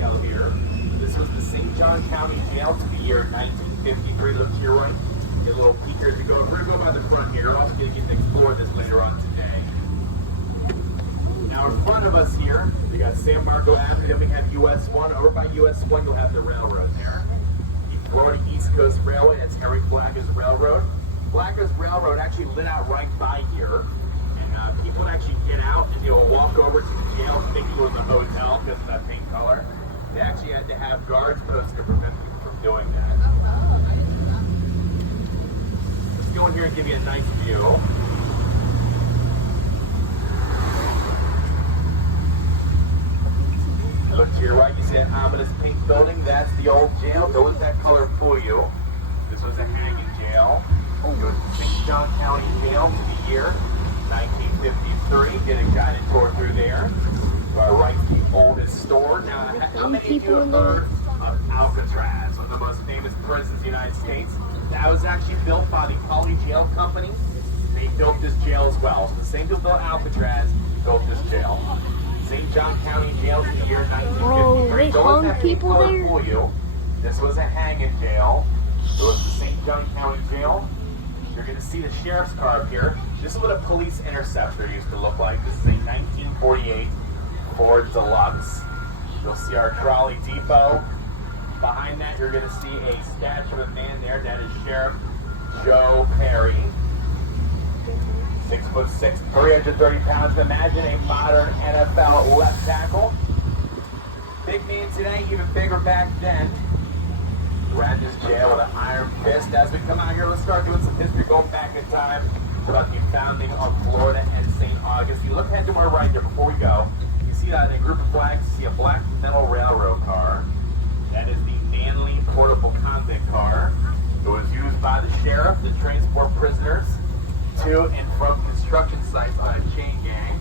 detail here. This was the St. John County Jail to the year 1953. Look to your right. Get a little peek here as we go. We're going to go by the front here. We're also going to get to explore this later on today. Now in front of us here, we got San Marco Avenue, then we have US 1. Over by US 1, you'll have the railroad there. The Florida East Coast Railway, that's Harry Flacker's Railroad. Flacker's Railroad actually lit out right by here. And people would actually get out and they'll walk over to the jail thinking it was a hotel because of that paint color. They actually had to have guards posted to prevent people from doing that. Let's go in here and give you a nice view. Look to your right, you see an ominous pink building. That's the old jail. Don't let that color fool you. This was a hanging jail. It was St. John County Jail to the year 1953. Get a guided tour through there. Right, the oldest store. Now, how many of you have heard of Alcatraz, one of the most famous prisons in the United States? That was actually built by the Poly Jail Company. They built this jail as well. So the same people built Alcatraz built this jail. St. John County Jail in the year 1953. Bro, they hung people there? For you. This was a hanging jail. It was the St. John County Jail. You're going to see the sheriff's car up here. This is what a police interceptor used to look like. This is a 1948 Ford Deluxe. You'll see our trolley depot. Behind that, you're going to see a statue of a man there. That is Sheriff Joe Perry. 6'6", 330 pounds. Imagine a modern NFL left tackle. Big man today, even bigger back then. Ran this jail with an iron fist. As we come out here, let's start doing some history going back in time about the founding of Florida and Saint Augustine. Look ahead to our right there before we go. You see that in a group of flags, you see a black metal railroad car. That is the Manly portable convict car. It was used by the sheriff to transport prisoners to and from construction sites on a chain gang.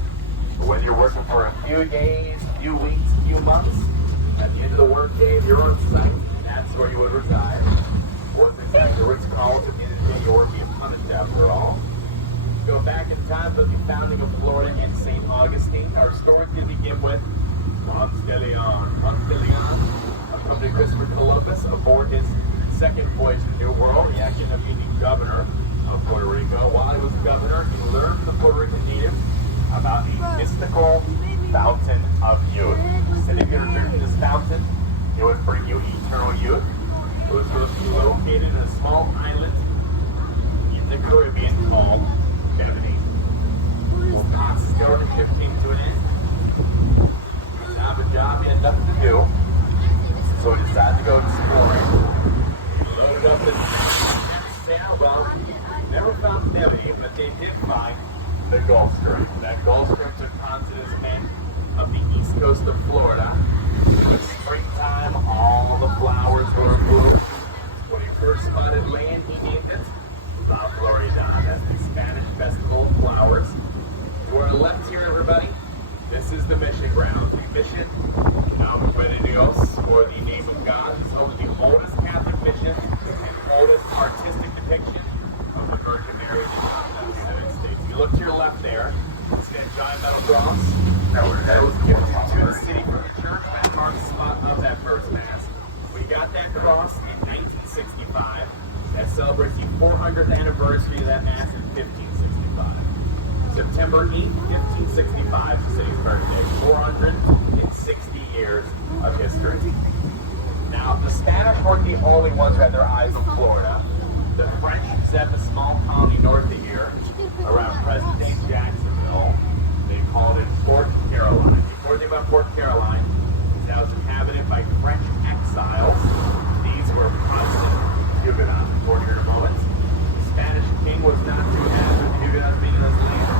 Whether you're working for a few days, few weeks, few months, at the end of the workday, if you're on site, that's where you would reside. Wasn't exactly Rick's call. At the end of the day, you were being punished after all. Go back in time to the founding of Florida and Saint Augustine. Our story's going to begin with Ponce de Leon accompanied Christopher Columbus aboard his second voyage to the New World. He actually ended up being the governor of Puerto Rico. While he was governor, he learned from the Puerto Rican natives about a mystical fountain of youth. He said if you return to this fountain, it would bring you eternal youth. It was located in a small island in the Caribbean called Bimini. Well, Ponce's government ship came to an end. He didn't have a job, he had nothing to do. So he decided to go exploring. He loaded up his sail. Well, never found Bimini, but they did find the Gulf Stream. That Gulf Stream took Ponce and his men up the east coast of Florida. It was springtime, all the flowers were in bloom. When he first spotted land, he named it La Floridad. That's the Spanish Festival of Flowers. To our left here, everybody, this is the mission ground. The mission, Nombre de Dios, or the name of God, is home to the oldest Catholic mission and oldest artistic depiction of the Virgin Mary in the United States. If you look to your left there, you see that giant metal cross. That was given to the city from the church that marks the spot of that first mass. We got that cross in 1965. That celebrates the 400th anniversary of that mass in 1565. September 8th, 1565, the city's birthday. 460 years of history. Now, the Spanish weren't the only ones who had their eyes on Florida. The French set up a small colony north of here, around present-day Jacksonville. They called it Fort Caroline. The important thing about Fort Caroline is that it was inhabited by French exiles. These were Protestant Huguenots. We'll hear in a moment. The Spanish king was not too happy with the Huguenots being in his land.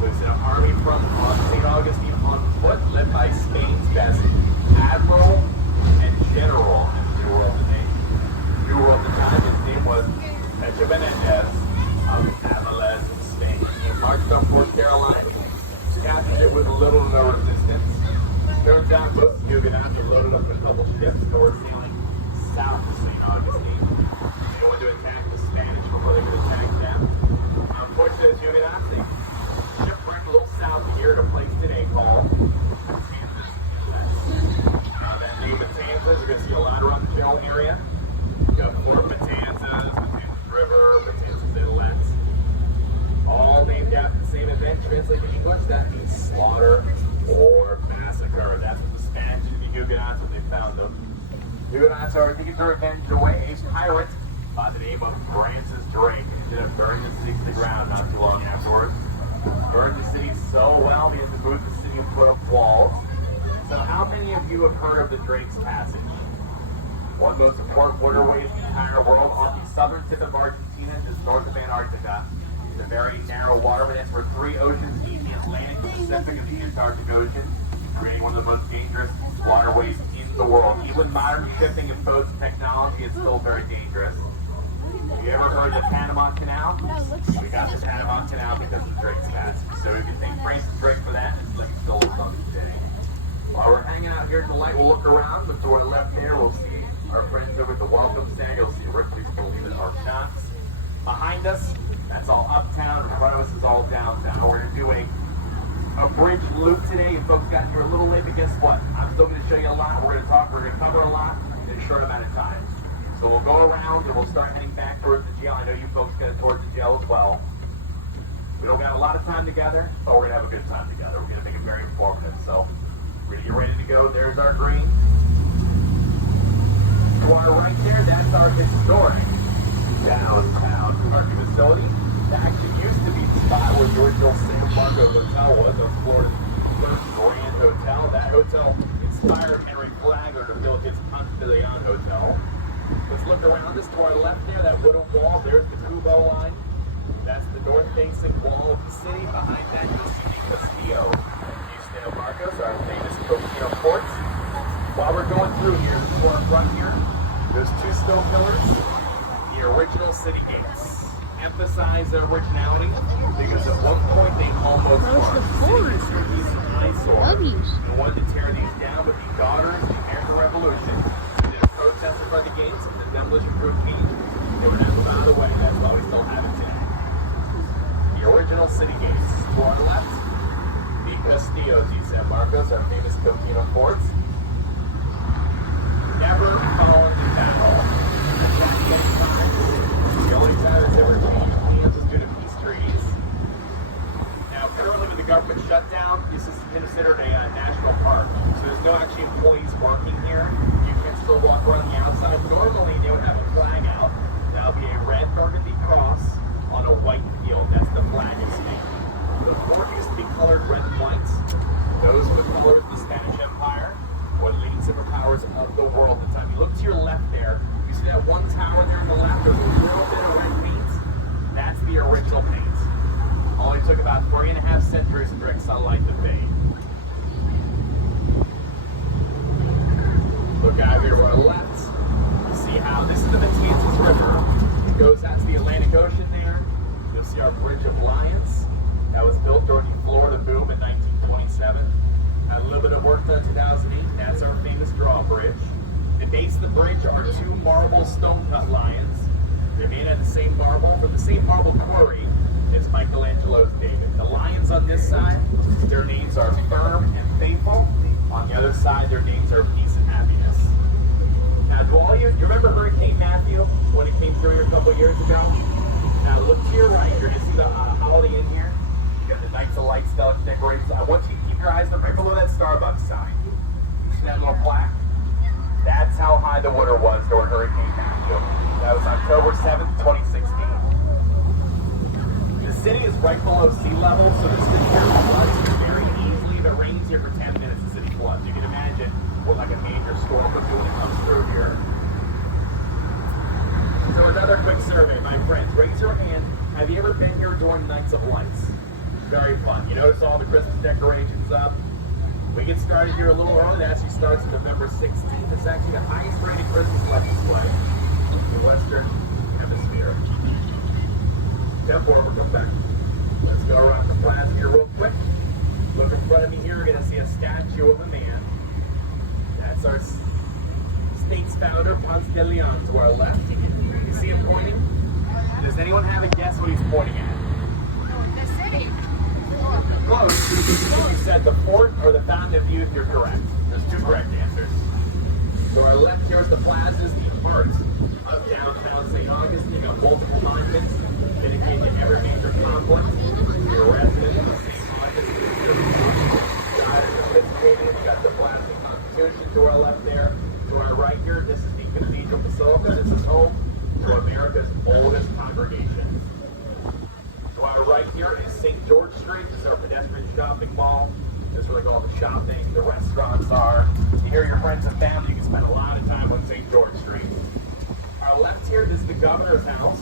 So he sent an army from St. Augustine on foot, led by Spain's best admiral and general in the New World today. New World at the time, his name was Pedro Menendez of Avilés, Spain. He marched up Fort Caroline, captured it with little to no resistance. Turns out most Huguenots were loaded up with a couple ships that were sailing south of St. Augustine. They wanted to attack the Spanish before they could attack them. Unfortunately, the Huguenots, they shipwrecked a little south of here at a place today called Kansas. That name is Huguenots when they found them. Huguenots are taking their revenge away. A pirate by the name of Francis Drake ended up burning the city to the ground not too long afterwards. Burned the city so well, he had to move the city and put up walls. So how many of you have heard of the Drake's Passage? One of the most important waterways in the entire world off the southern tip of Argentina, just north of Antarctica. It's a very narrow waterway that's where three oceans meet, the Atlantic, the Pacific, and the Antarctic Ocean, creating one of the most dangerous waterways in the world. Even with modern shipping and boats and technology, it's still very dangerous. Have you ever heard of the Panama Canal? We got the Panama Canal because of Drake's Passage. So we can thank Francis Drake for that, and it's like still lives on today. While we're hanging out here tonight, we'll look around. Look to our left there, we'll see our friends over at the Welcome Center. You'll see Ripley's Believe It or Not. Behind us, that's all uptown. In front of us is all downtown. We're going to do a bridge loop today. You folks got here a little late, but guess what? I'm still going to show you a lot. We're going to talk, we're going to cover a lot in a short amount of time. So we'll go around and we'll start heading back towards the jail. I know you folks get towards the jail as well. We don't got a lot of time together, but we're going to have a good time together. We're going to make it very informative. So we're going to get ready to go. There's our green. To our right there, that's our historic downtown parking facility. That actually used to be the spot where the original Saint Augustine Hotel was. It was Florida's first grand hotel. That hotel inspired Henry Flagler to build his Ponce de Leon Hotel. Let's look around us to our left there, that wooden wall. There's the Cubo line. That's the north-facing wall of the city. Behind that, you'll see the Castillo in San Marcos, our famous Coquino ports. While we're going through here, the forefront here, there's two stone pillars, the original city gates. Emphasize their originality because at one point they almost were. And wanted to tear these down, but the daughters of the American Revolution did a protest in front of the gates, and the demolition crew meeting. They were never out of the way. That's why we still have it today. The original city gates. To our left, the Castillos de San Marcos, our famous Coquino ports. Never fallen in battle. The only time it's ever changed hands is due to peace treaties. Now, currently with the government shutdown, this is considered a national park. So there's no actually employees working here. You can still walk around the outside. Normally, they would have a flag out. That'll be a red burgundy cross on a white field. That's the flag of Spain. The fort used to be colored red and white. Those were the colors of the Spanish Empire. One of the leading superpowers of the world at the time. You look to your left there, you see that one tower there on the left, there's a little bit of red paint. That's the original paint. Only took about 3.5 centuries of direct sunlight to fade. Look out here to our left. You see how this is the Matanzas River. It goes out to the Atlantic Ocean there. You'll see our Bridge of Lions. That was built during the Florida boom in 1927. Had a little bit of work done in 2008. That's our famous drawbridge. The base of the bridge are two marble stone-cut lions. They're made out of the same marble from the same marble quarry as Michelangelo's David. The lions on this side, their names are Firm and Faithful. On the other side, their names are Peace and Happiness. Now, do all you remember Hurricane Matthew when it came through here a couple years ago? Now, look to your right. You're going to see the Holiday Inn here. You got the Knights of Light Stella decorations. I want you to keep your eyes right below that Starbucks sign. You see that little plaque? That's how high the water was during Hurricane Matthew. That was October 7th, 2016. The city is right below sea level, so the city here floods very easily. If it rains here for 10 minutes, the city floods. You can imagine what like a major storm would do when it comes through here. So another quick survey, my friends. Raise your hand. Have you ever been here during Nights of Lights? Very fun. You notice all the Christmas decorations up. We get started here a little early. It actually starts on November 16th. It's actually the highest rated Christmas light display in the Western Hemisphere. Step forward, come back. Let's go around the plaza here real quick. Look in front of me here, you're going to see a statue of a man. That's our state's founder, Ponce de Leon, to our left. You see him pointing? Does anyone have a guess what he's pointing at? The city. Close. You said the fort or the Fountain of Youth, you're correct. There's two correct answers. To our left here is the plazas, the heart of downtown Saint Augustine. You got multiple monuments dedicated to every major conflict. Your residents of Saint Augustine, you got the blasting institution to our left there. To our right here, this is the Cathedral Basilica. This is home to America's oldest congregation. To our right here is St. George Street. This is our pedestrian shopping mall. This is where all the shopping, the restaurants are. You hear your friends and family, you can spend a lot of time on St. George Street. Our left here, this is the governor's house.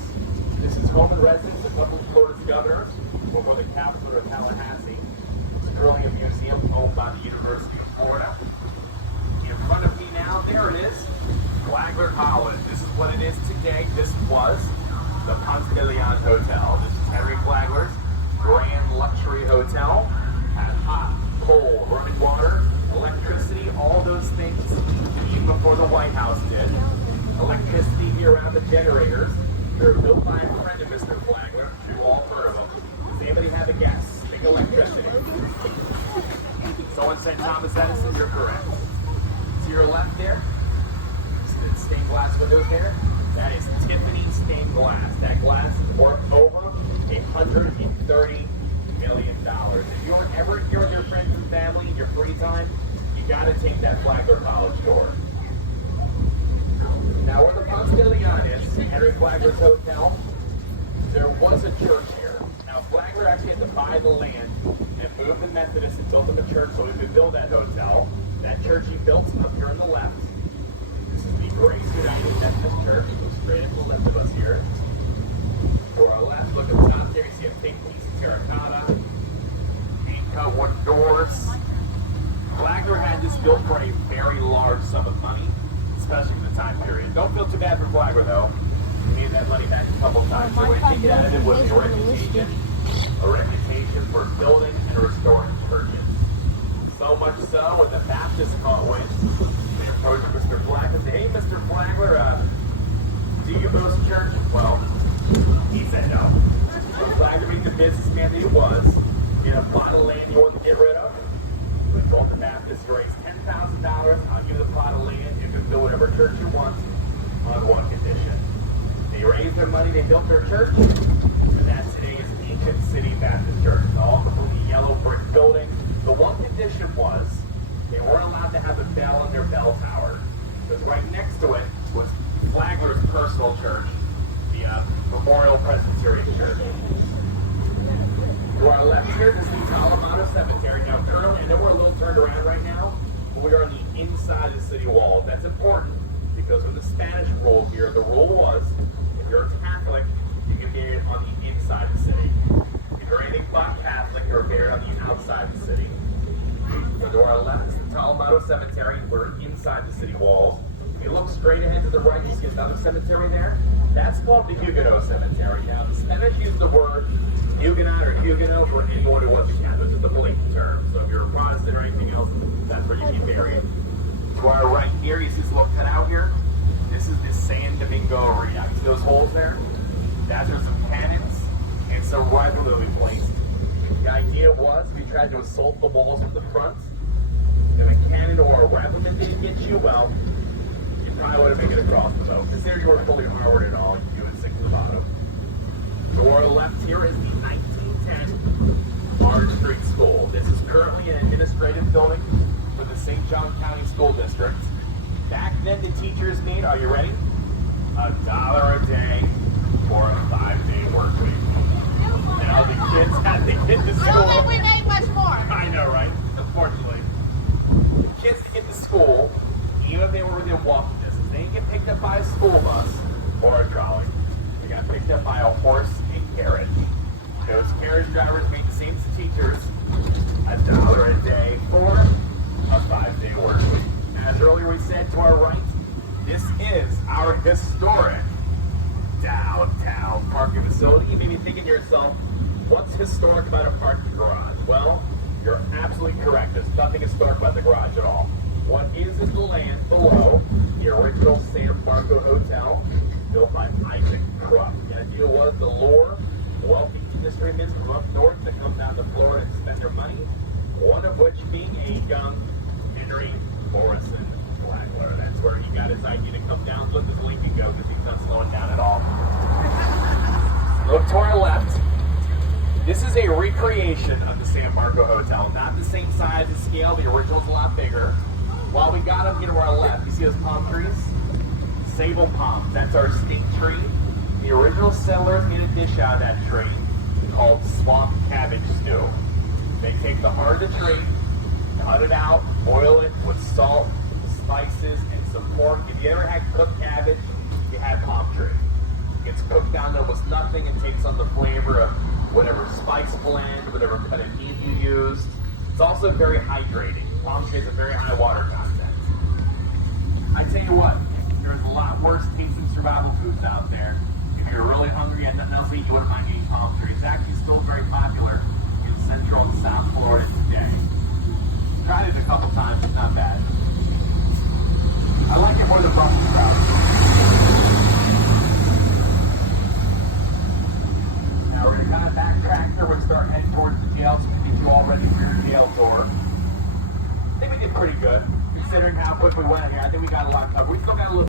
This is home and residence of a couple of Florida's governors before the capital of Tallahassee. It's currently a museum owned by the University of Florida. In front of me now, there it is, Flagler College. This is what it is today. This was the Ponce de Leon Hotel. This is Henry Flagler's grand luxury hotel. Had hot, cold, running water, electricity, all those things, even before the White House did. Electricity here around the generators. They're built by a friend of Mr. Flagler. You've all heard of them. Does anybody have a guess? Think electricity. Someone said Thomas Edison, you're correct. To your left there, see the stained glass windows there? That is Tiffany stained glass. That glass is worth over $130 million. If you are ever here with your friends and family in your free time, you gotta take that Flagler College tour. Now where the Ponce de Leon is, Henry Flagler's hotel, there was a church here. Now Flagler actually had to buy the land and move the Methodists and build them a church so he could build that hotel. That church he built up here on the left. This is the Grace United Methodist Church. It goes straight to the left of us here. To our left, look at the top there, you see a big piece of terracotta, hand-cut wooden doors. Flagler had this built for a very large sum of money, especially in the time period. Don't feel too bad for Flagler though. He made that money back a couple times. So what he out of it was a reputation for building and restoring churches. So much so, when the Baptists caught wind, they approached Mr. Flagler and said, "Hey, Mr. Flagler, do you build a church?" Well, he said no. Flagler, being the businessman that he was, he had a plot of land he wanted to get rid of. He told the Baptists to raise $10,000. I'll give you the plot of land. You can build whatever church you want on one condition. They raised their money, they built their church, and that today is Ancient City Baptist Church. It's all completely yellow brick building. The one condition was they weren't allowed to have a bell on their bell tower. Because right next to it was Flagler's personal church, the Memorial Presbyterian Church. To our left here, this is the Colorado Cemetery. Now currently, I know we're a little turned around right now, but we are on the inside of the city wall. That's important because when the Spanish ruled here, the rule was if you're a Catholic, you can be on the inside of the city. If you're anything but Catholic, you're buried on the outside of the city. So to our left is the Colorado Cemetery. We're inside the city walls. If you look straight ahead to the right, you see another cemetery there. That's called the Huguenot Cemetery. Now, the Spanish used the word Huguenot or Huguenot for anyone who wasn't Catholic. It's a blanket term. So if you're a Protestant or anything else, that's where you'd be buried. To our right here, you see this little cutout here. This is the San Domingo Arena. See those holes there? That's where some cannons and some rifles will be placed. The idea was if you tried to assault the walls from the front, if a cannon or a rifleman didn't get you, well, you probably would have made it across the boat. Consider you were fully armored and all, you would sink to the bottom. To our left here is the 1910 Orange Street School. This is currently an administrative building for the St. John County School District. Back then, the teachers made, are you ready? $1 a day for a 5-day work week. Now the kids had to get to school. I don't think we made much more. I know, right? Unfortunately. The kids to get to school, even if they were within walking distance, they didn't get picked up by a school bus or a trolley. They got picked up by a horse and carriage. Those carriage drivers made the same as the teachers. $1 a day for a 5-day work week. As earlier we said, to our right, this is our historic downtown parking facility. You may be thinking to yourself, what's historic about a parking garage? Well, you're absolutely correct. There's nothing historic about the garage at all. What is the land below the original San Marco Hotel, built by Isaac Krupp. The idea was to lure the wealthy industrymen from up north to come down to Florida and spend their money, one of which being a young Henry Morrison Flagler. That's where he got his idea to come down. Look at the Lincoln go because he's not slowing down at all. Look to our left. This is a recreation of the San Marco Hotel. Not the same size and scale. The original's a lot bigger. While we got them here to our left, you see those palm trees? Sable palms. That's our stink tree. The original settlers made a dish out of that tree called swamp cabbage stew. They take the heart of the tree, cut it out, boil it with salt, spices, and some pork. If you ever had cooked cabbage, you had palm tree. It gets cooked down to almost nothing and takes on the flavor of whatever spice blend, whatever kind of meat you used. It's also very hydrating. Palm tree has a very high water content. I tell you what, there's a lot worse tasting survival foods out there. If you're really hungry and nothing else to eat, you wouldn't mind eating palm tree. It's actually still very popular in Central and South Florida today. Tried it a couple times, it's not bad. I like it more than Brussels sprouts. Now we're going to kind of backtrack here. We're going to start heading towards the jail so we can get you all ready for your jail tour. I think we did pretty good, considering how quick we went here. I think we got a lot covered. We still got a little